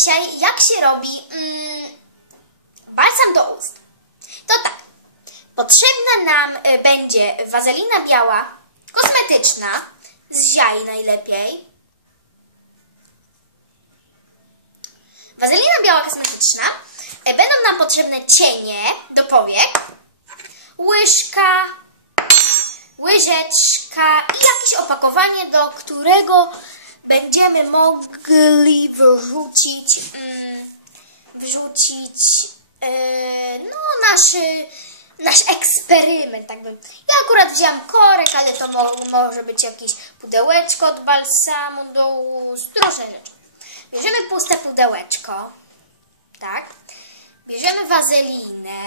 dzisiaj, jak się robi mm, balsam do ust. To tak, potrzebna nam y, będzie wazelina biała, kosmetyczna, z ziai najlepiej. Wazelina biała kosmetyczna. Y, Będą nam potrzebne cienie do powiek, łyżka, łyżeczka i jakieś opakowanie, do którego będziemy mogli wyrzucić, mm, wrzucić e, no, nasz, nasz eksperyment. Tak bym. Ja akurat wziąłem korek, ale to mo, może być jakieś pudełeczko od balsamu do ust, różne rzeczy. Bierzemy puste pudełeczko, tak? Bierzemy wazelinę,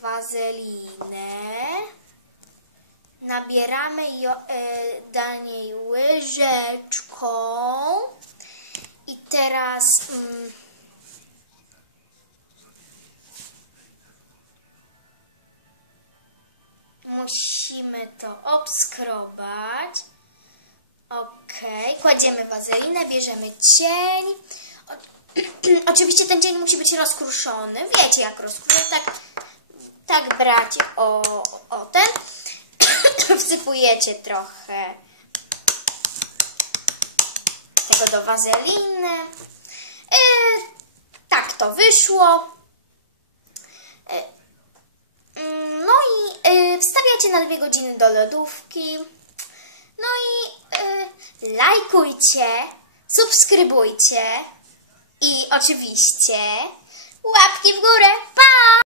wazelinę, nabieramy jo, e, do niej musimy to obskrobać. Ok, kładziemy wazelinę, bierzemy cień. O, oczywiście ten cień musi być rozkruszony. Wiecie jak rozkruszony, tak, tak brać o, o ten. Wsypujecie trochę tego do wazeliny. Yy, tak to wyszło. Yy, mm, no i yy, wstawiacie na dwie godziny do lodówki. No i yy, lajkujcie, subskrybujcie i oczywiście łapki w górę. Pa!